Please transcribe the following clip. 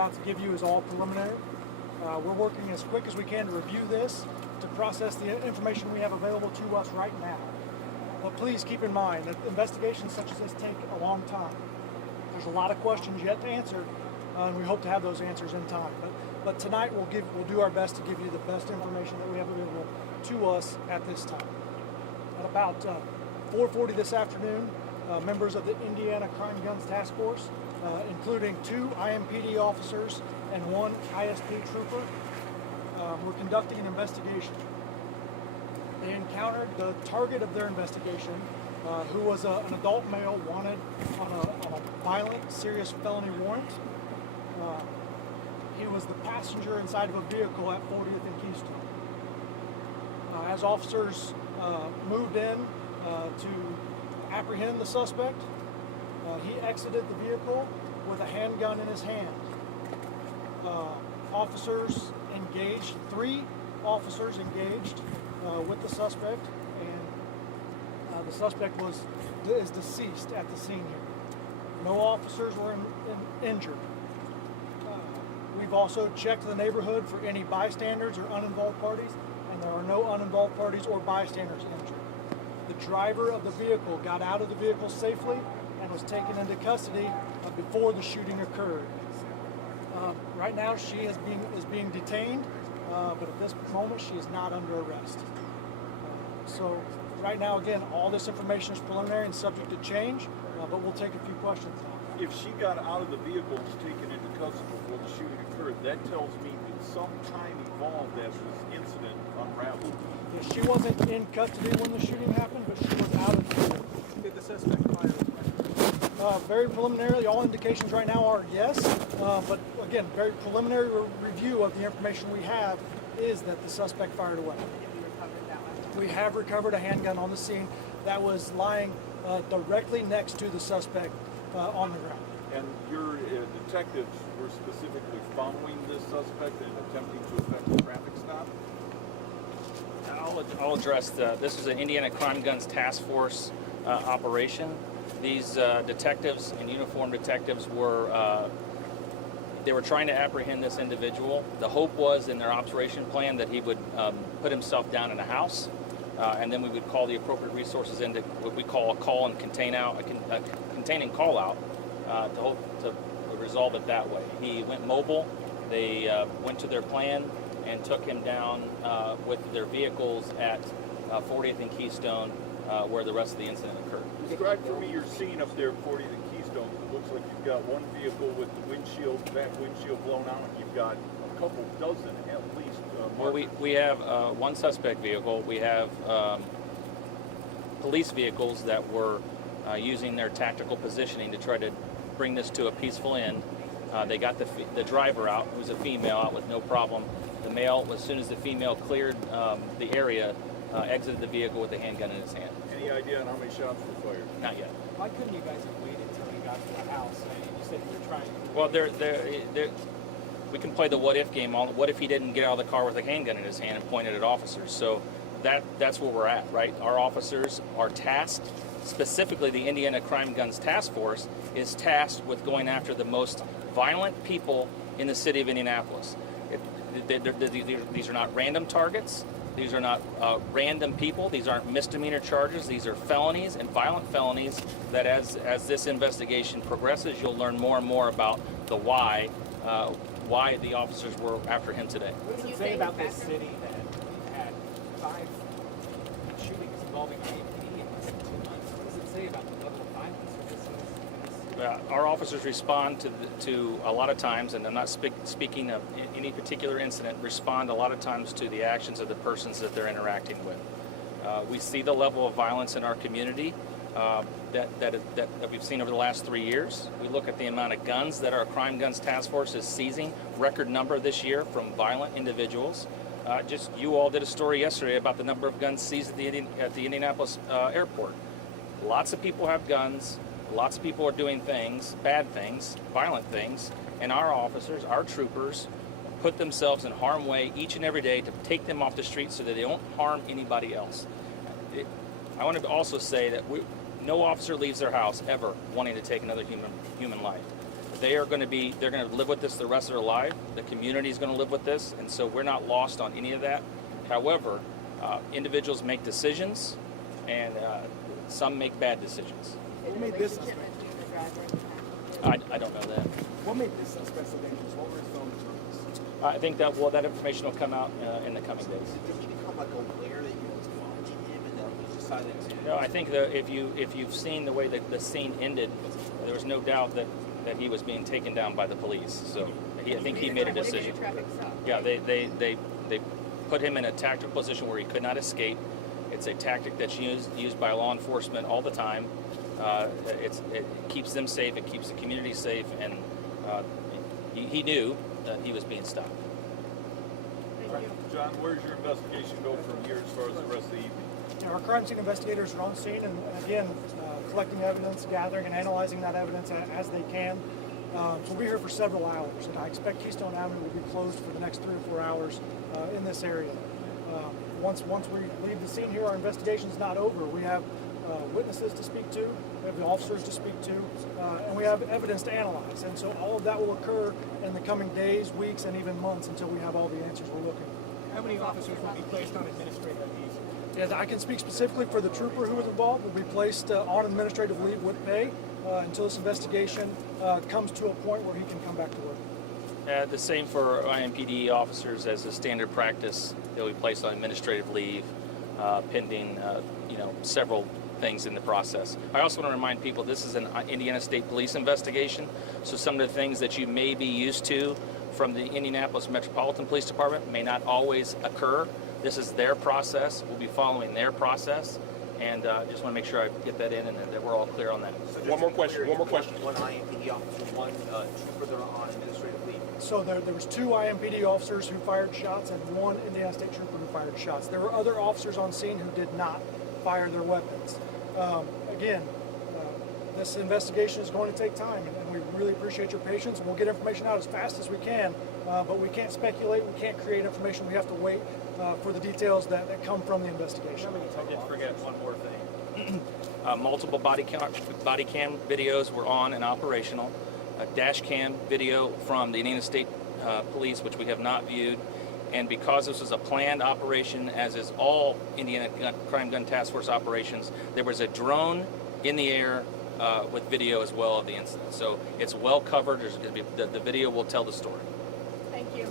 about to give you is all preliminary. We're working as quick as we can to review this, to process the information we have available to us right now. But please keep in mind that investigations such as this take a long time. There's a lot of questions yet to answer, and we hope to have those answers in time. But tonight we'll do our best to give you the best information that we have available to us at this time. At about 4:40 this afternoon, members of the Indiana Crime Guns Task Force, including 2 IMPD officers and 1 ISP trooper, were conducting an investigation. They encountered the target of their investigation, who was an adult male wanted on a violent, serious felony warrant. He was the passenger inside of a vehicle at 40th and Keystone. As officers moved in to apprehend the suspect, he exited the vehicle with a handgun in his hand. Officers engaged, 3 officers engaged with the suspect, and the suspect is deceased at the scene here. No officers were injured. We've also checked the neighborhood for any bystanders or uninvolved parties, and there are no uninvolved parties or bystanders injured. The driver of the vehicle got out of the vehicle safely and was taken into custody before the shooting occurred. Right now she is being detained, but at this moment she is not under arrest. So right now, again, all this information is preliminary and subject to change, but we'll take a few questions now. If she got out of the vehicle and was taken into custody before the shooting occurred, that tells me that some time evolved as this incident unraveled. Yeah, she wasn't in custody when the shooting happened, but she was out of the vehicle. Did the suspect fire? Very preliminarily, all indications right now are yes, but again, very preliminary review of the information we have is that the suspect fired away. We have recovered a handgun on the scene that was lying directly next to the suspect on the ground. And your detectives were specifically following this suspect and attempting to effect a traffic stop? I'll address this is an Indiana Crime Guns Task Force operation. These detectives and uniformed detectives were trying to apprehend this individual. The hope was in their observation plan that he would put himself down in a house, and then we would call the appropriate resources into what we call a call and containing call out to hope to resolve it that way. He went mobile. They went to their plan and took him down with their vehicles at 40th and Keystone, where the rest of the incident occurred. Describe for me your scene up there at 40th and Keystone. It looks like you've got one vehicle with the back windshield blown out, and you've got a couple dozen at least. Well, we have one suspect vehicle. We have police vehicles that were using their tactical positioning to try to bring this to a peaceful end. They got the driver out, who was a female, out with no problem. The male, as soon as the female cleared the area, exited the vehicle with a handgun in his hand. Any idea on how many shots were fired? Not yet. Why couldn't you guys have waited until you got to the house? You said you were trying. Well, we can play the what if game. What if he didn't get out of the car with a handgun in his hand and pointed at officers? So that's where we're at, right? Our officers are tasked, specifically the Indiana Crime Guns Task Force is tasked with going after the most violent people in the city of Indianapolis. These are not random targets. These are not random people. These aren't misdemeanor charges. These are felonies and violent felonies that as this investigation progresses, you'll learn more and more about the why the officers were after him today. What does it say about this city that we've had 5 shootings involving IMPD in less than 2 months? What does it say about the level of violence of this? Our officers respond to a lot of times, and I'm not speaking of any particular incident, respond a lot of times to the actions of the persons that they're interacting with. We see the level of violence in our community that we've seen over the last 3 years. We look at the amount of guns that our Crime Guns Task Force is seizing, record number this year from violent individuals. Just you all did a story yesterday about the number of guns seized at the Indianapolis airport. Lots of people have guns. Lots of people are doing things, bad things, violent things, and our officers, our troopers, put themselves in harm's way each and every day to take them off the street so that they don't harm anybody else. I want to also say that no officer leaves their house ever wanting to take another human life. they're going to live with this the rest of their life. The community is going to live with this, and so we're not lost on any of that. However, individuals make decisions, and some make bad decisions. What made this suspect? I don't know that. What made this suspect so dangerous? What were his phone charges? I think that that information will come out in the coming days. Did he become like aware that you was following him and then he decided to? No, I think that if you've seen the way that the scene ended, there was no doubt that he was being taken down by the police. So I think he made a decision. Yeah, they put him in a tactical position where he could not escape. It's a tactic that's used by law enforcement all the time. It keeps them safe. It keeps the community safe, and he knew that he was being stopped. John, where's your investigation go from here as far as the rest of the evening? Our crime scene investigators are on scene and again, collecting evidence, gathering and analyzing that evidence as they can. So we'll be here for several hours, and I expect Keystone Avenue will be closed for the next 3 or 4 hours in this area. Once we leave the scene here, our investigation is not over. We have witnesses to speak to, we have the officers to speak to, and we have evidence to analyze. And so all of that will occur in the coming days, weeks, and even months until we have all the answers we're looking for. How many officers will be placed on administrative leave? Yeah, I can speak specifically for the trooper who was involved. Will be placed on administrative leave with pay until this investigation comes to a point where he can come back to work. The same for IMPD officers as a standard practice. They'll be placed on administrative leave pending several things in the process. I also want to remind people this is an Indiana State Police investigation, so some of the things that you may be used to from the Indianapolis Metropolitan Police Department may not always occur. This is their process. We'll be following their process, and just want to make sure I get that in and that we're all clear on that. So One more question. One IMPD officer, one trooper that are on administrative leave. So there was 2 IMPD officers who fired shots and 1 Indiana State trooper who fired shots. There were other officers on scene who did not fire their weapons. Again, this investigation is going to take time, and we really appreciate your patience. And we'll get information out as fast as we can, but we can't speculate. We can't create information. We have to wait for the details that come from the investigation. I did forget one more thing. Multiple body cam videos were on and operational. A dash cam video from the Indiana State Police, which we have not viewed. And because this was a planned operation, as is all Indiana Crime Gun Task Force operations, there was a drone in the air with video as well of the incident. So it's well covered. The video will tell the story. Thank you.